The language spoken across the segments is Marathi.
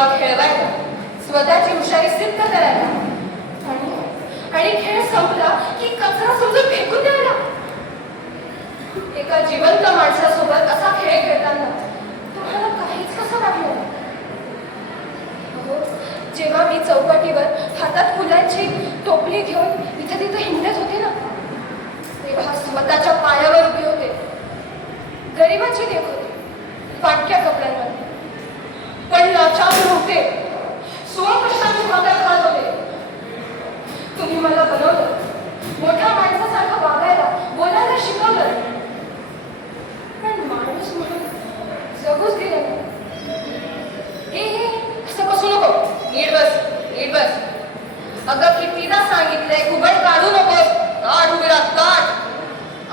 तेव्हा खेळवायला, स्वतःची हुशारी सिद्ध करायला आणि खेळ संपला की कचरा समजून फेकून द्यायला. एका जिवंत माणसासोबत असा खेळ खेळताना तुम्हाला काहीच कसं वाटलं? जेव्हा मी चौपाटीवर हातात फुलांची टोपली घेऊन इथे तिथे हिंडत होते ना, तेव्हा स्वतःच्या पायावर उभे होते, गरिबाची लेख होते, फाटक्या कपड्यांमध्ये, पण लाचार नव्हते, स्वकष्टाने भाकर खात होते. तुम्ही मला बनवलं, मोठ्या माणसासारखं वागायला, बोलायला शिकवलं, पण माणूस म्हणून जगूच दिलं नाही. हे असं बसू नको, नीट बस, नीट बस. अगं कितीदा सांगितलंय, घुबड काढू नकोस, काढ उघडा काढ.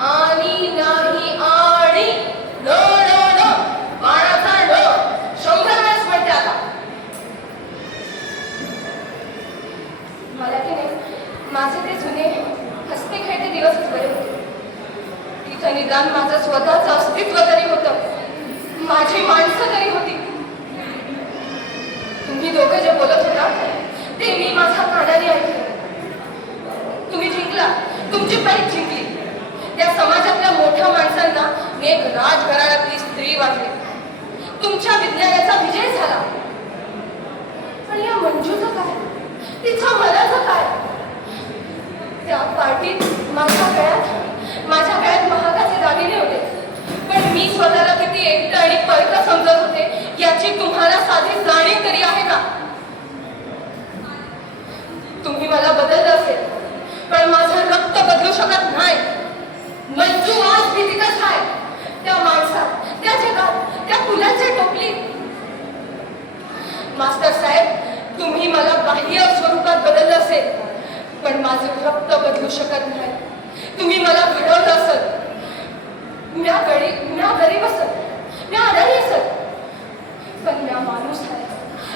आणि नाही आणि न न न बाणाचा न 100 वेळेस म्हणते आता. मला की नाही माझे ते जुने हसते खेळते दिवसच बरे होते. तिथं निदान माझं स्वतःचं अस्तित्व तरी होतं, माझी माणसं तरी होती. तुम्ही दोघं जे बोलत होता ते मी माझ्या कानाने ऐकलं. तुम्ही जिंकला, तुमची पाईप जिंकली. त्या समाजातल्या मोठ्या माणसांना मी एक राजघराण्यातली स्त्री वाटली. तुमच्या विज्ञानाचा विजय झाला. पण या मंजूचं काय, तिच्या मनाचं काय? त्या पार्टीत माझ्या गळ्यात महागाचे दागिने होते, पण मी स्वतःला किती एकटं आणि परकं समजत होते याची तुम्हाला साधी जाणीव तरी आहे का? तुम्ही मला बदललं असेल, पण माझं रक्त बदलू शकत नाही. मंजू आज भी तिथंच आहे, त्या माणसात, त्या जगात, त्या फुलांच्या टोपलीत. मास्तर साहेब, तुम्ही मला बाह्य स्वरूपात बदललं असेल, पण माझं रक्त बदलू शकत नाही. तुम्ही मला घडवलं असत, म्या गरीब असत, म्या आजारी असत, पण म्या माणूस आहे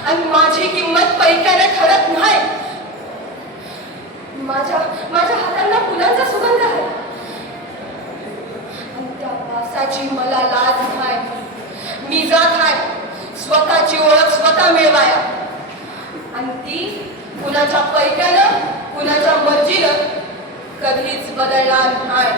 आणि माझी किंमत पैक्याने ठरत नाही. माझ्या हातांना फुलांचा सुगंध आहे आणि त्या वासाची मला लाज नाही. मी जात आहे स्वतःची ओळख स्वतः मिळवाया, आणि ती कुणाच्या पैक्यानं, कुणाच्या मर्जीनं कधीच बदलणार नाही.